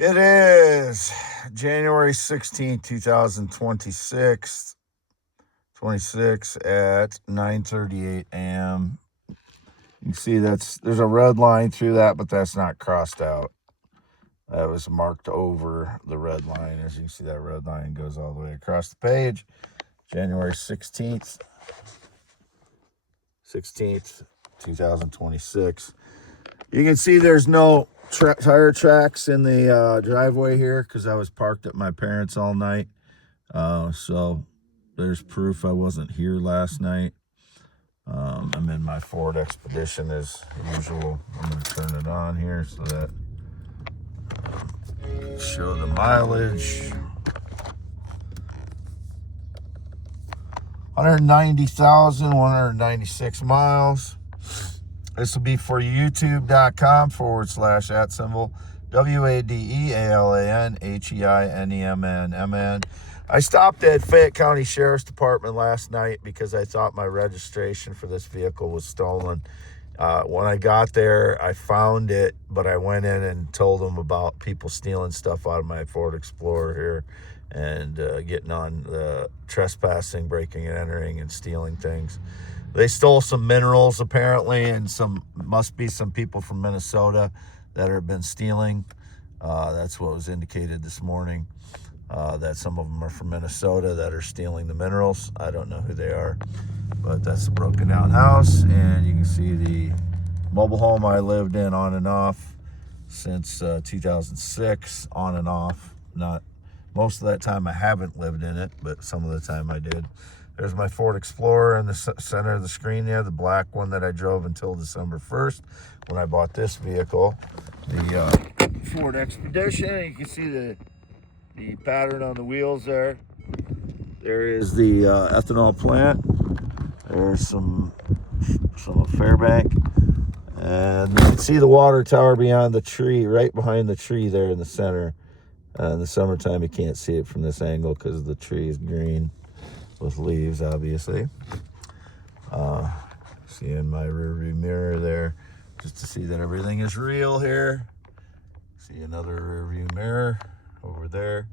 It is January 16th, 2026, 26 at 9:38 a.m. You can see there's a red line through that, but that's not crossed out. That was marked over the red line. As you can see, that red line goes all the way across the page. January 16th, 2026. You can see there's no tire tracks in the driveway here because I was parked at my parents' all night. So there's proof I wasn't here last night. I'm in my Ford Expedition as usual. I'm going to turn it on here so that show the mileage. 190,196 miles. This will be for youtube.com/@ WADEALANHEINEMNMN. I stopped at Fayette County Sheriff's Department last night because I thought my registration for this vehicle was stolen. When I got there, I found it, but I went in and told them about people stealing stuff out of my Ford Explorer here and getting on the trespassing, breaking and entering, and stealing things. They stole some minerals apparently, and must be some people from Minnesota that have been stealing. That's what was indicated this morning, that some of them are from Minnesota that are stealing the minerals. I don't know who they are, but that's a broken down house, and you can see the mobile home I lived in on and off since 2006, on and off. Not most of that time I haven't lived in it, but some of the time I did. There's my Ford Explorer in the center of the screen there, the black one that I drove until December 1st when I bought this vehicle, the Ford Expedition. You can see the pattern on the wheels there. There is the ethanol plant. There's some Fairbank. And you can see the water tower beyond the tree, right behind the tree there in the center. In the summertime, you can't see it from this angle because the tree is green with leaves, obviously. See in my rearview mirror there, just to see that everything is real here. See another rearview mirror over there.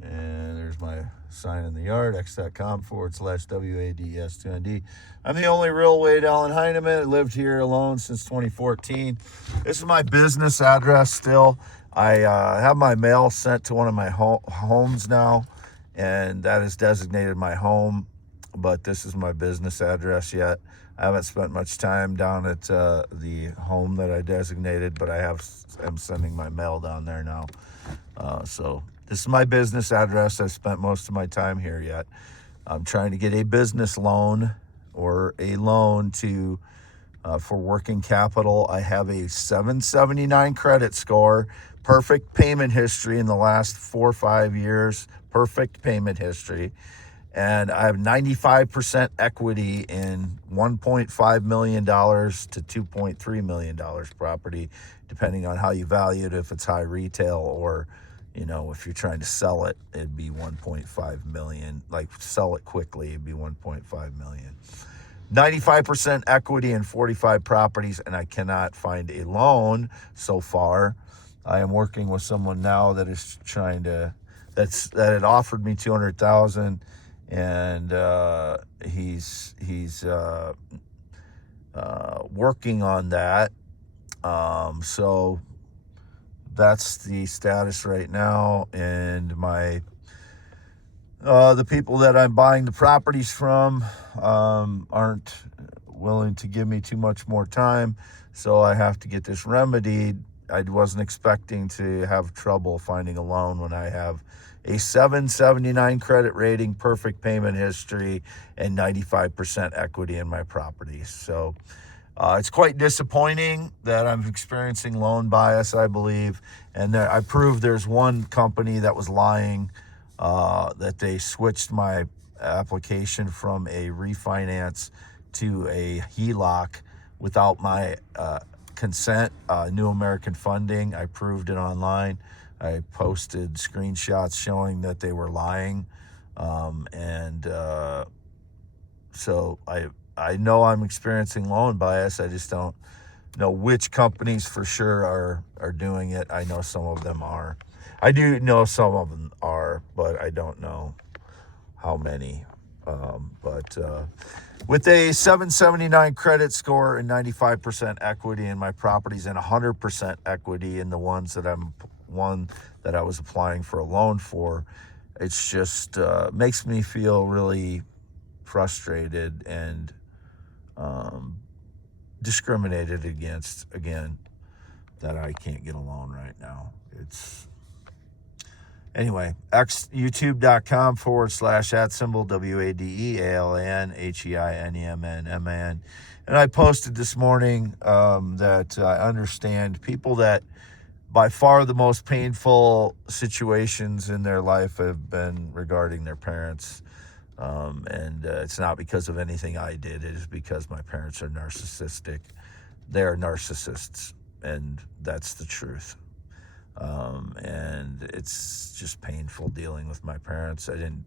And there's my sign in the yard, x.com/WADES2ND. I'm the only real Wade Allen Heineman. I lived here alone since 2014. This is my business address still. I have my mail sent to one of my homes now, and that is designated my home, but this is my business address yet. I haven't spent much time down at the home that I designated, but I'm sending my mail down there now. So this is my business address. I've spent most of my time here yet. I'm trying to get a business loan or a loan for working capital. I have a 779 credit score, perfect payment history in the last 4 or 5 years, perfect payment history. And I have 95% equity in $1.5 million to $2.3 million property, depending on how you value it. If it's high retail, or, if you're trying to sell it, it'd be 1.5 million. Like, sell it quickly, it'd be 1.5 million. 95% equity in 45 properties, and I cannot find a loan so far. I am working with someone now that is that had offered me $200,000, and he's working on that. So that's the status right now, and the people that I'm buying the properties from aren't willing to give me too much more time, so I have to get this remedied. I wasn't expecting to have trouble finding a loan when I have a 779 credit rating, perfect payment history, and 95% equity in my properties. So it's quite disappointing that I'm experiencing loan bias, I believe. And I proved there's one company that was lying, that they switched my application from a refinance to a HELOC without my consent. New American Funding. I proved it online. I posted screenshots showing that they were lying. So I know I'm experiencing loan bias. I just don't know which companies for sure are doing it. I know some of them are. I do know some of them are, but I don't know how many. But with a 779 credit score and 95% equity in my properties and 100% equity in the one that I was applying for a loan for, it's just makes me feel really frustrated and discriminated against again, that I can't get a loan right now. It's anyway, youtube.com/@ WADEALANHEINEMNMAN. And I posted this morning that I understand people that by far the most painful situations in their life have been regarding their parents. And it's not because of anything I did. It is because my parents are narcissistic. They're narcissists, and that's the truth. And it's just painful dealing with my parents. I didn't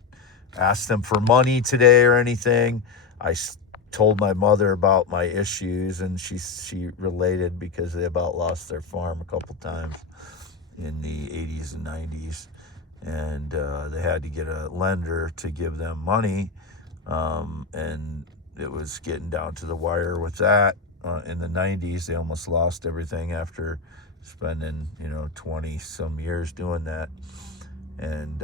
ask them for money today or anything. I told my mother about my issues, and she related because they about lost their farm a couple times in the 80s and 90s. And they had to get a lender to give them money, and it was getting down to the wire with that. In the 90s, they almost lost everything after spending 20 some years doing that. And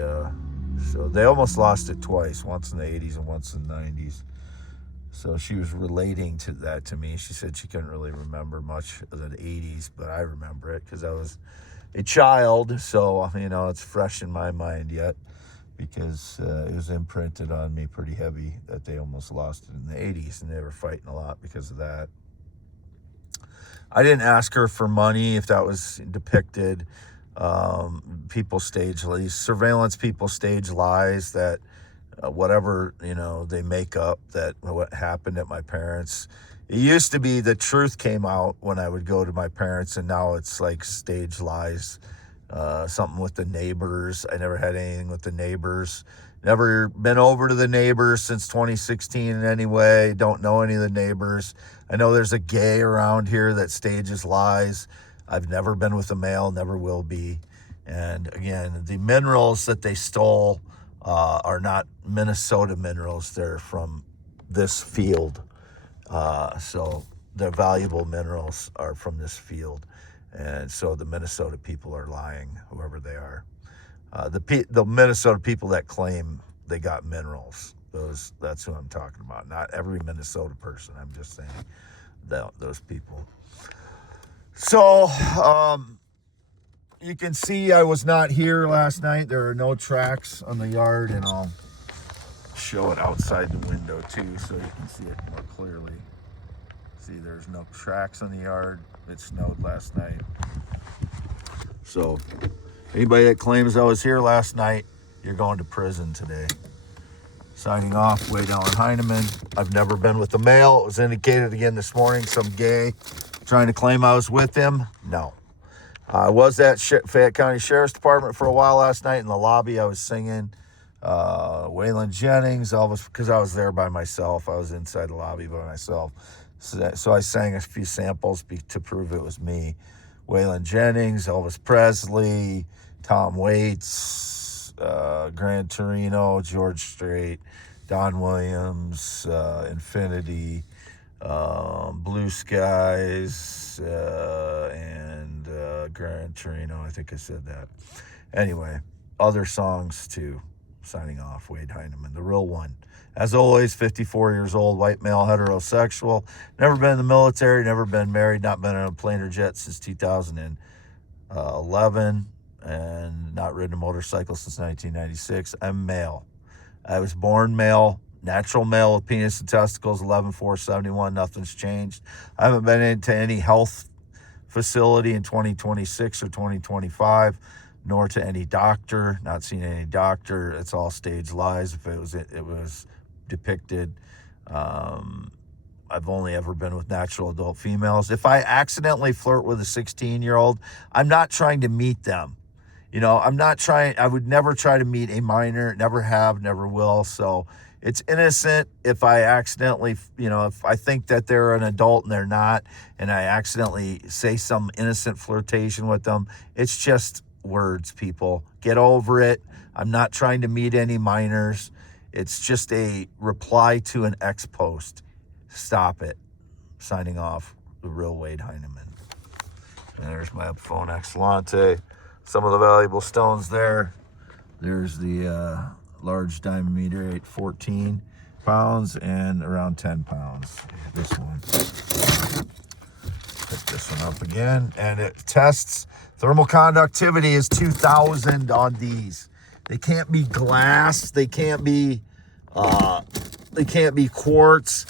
so they almost lost it twice, once in the 80s and once in the 90s. So she was relating to that to me. She said she couldn't really remember much of the 80s, but I remember it because I was a child, so it's fresh in my mind yet, because it was imprinted on me pretty heavy that they almost lost it in the 80s, and they were fighting a lot because of that. I didn't ask her for money. If that was depicted, people stage lies, surveillance people stage lies that whatever they make up that what happened at my parents'. It used to be the truth came out when I would go to my parents, and now it's like stage lies. Something with the neighbors. I never had anything with the neighbors. Never been over to the neighbors since 2016 in any way. Don't know any of the neighbors. I know there's a gay around here that stages lies. I've never been with a male, never will be. And again, the minerals that they stole are not Minnesota minerals. They're from this field. So the valuable minerals are from this field. And so the Minnesota people are lying, whoever they are. The Minnesota people that claim they got minerals, that's who I'm talking about. Not every Minnesota person. I'm just saying those people. So you can see I was not here last night. There are no tracks on the yard, and I'll show it outside the window too so you can see it more clearly. See, there's no tracks on the yard. It snowed last night. So anybody that claims I was here last night, you're going to prison today. Signing off, Wade Allen Heineman. I've never been with a male. It was indicated again this morning, some gay trying to claim I was with him. No. I was at Fayette County Sheriff's Department for a while last night. In the lobby, I was singing Waylon Jennings, Elvis, because I was there by myself. I was inside the lobby by myself. So I sang a few samples to prove it was me. Waylon Jennings, Elvis Presley, Tom Waits, Gran Torino, George Strait, Don Williams, Infinity, Blue Skies, and Gran Torino. I think I said that. Anyway, other songs too. Signing off, Wade Heineman, the real one. As always, 54 years old, white male, heterosexual. Never been in the military, never been married, not been on a plane or jet since 2011, and not ridden a motorcycle since 1996. I'm male. I was born male, natural male with penis and testicles, 11,471. Nothing's changed. I haven't been into any health facility in 2026 or 2025. Nor to any doctor, not seen any doctor. It's all stage lies. If it was depicted. I've only ever been with natural adult females. If I accidentally flirt with a 16-year-old, I'm not trying to meet them. I would never try to meet a minor, never have, never will. So It's innocent if I accidentally, if I think that they're an adult and they're not, and I accidentally say some innocent flirtation with them. It's just words, people. Get over it. I'm not trying to meet any minors. It's just a reply to an ex post. Stop it. Signing off, the real Wade Heineman. And there's my phone Excellente. Some of the valuable stones there. There's the large diamond meter, 14 pounds and around 10 pounds. This one. Pick this one up again. And it tests thermal conductivity is 2,000 on these. They can't be glass. They can't be quartz.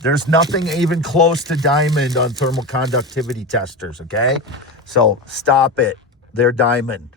There's nothing even close to diamond on thermal conductivity testers, okay? So stop it. They're diamond.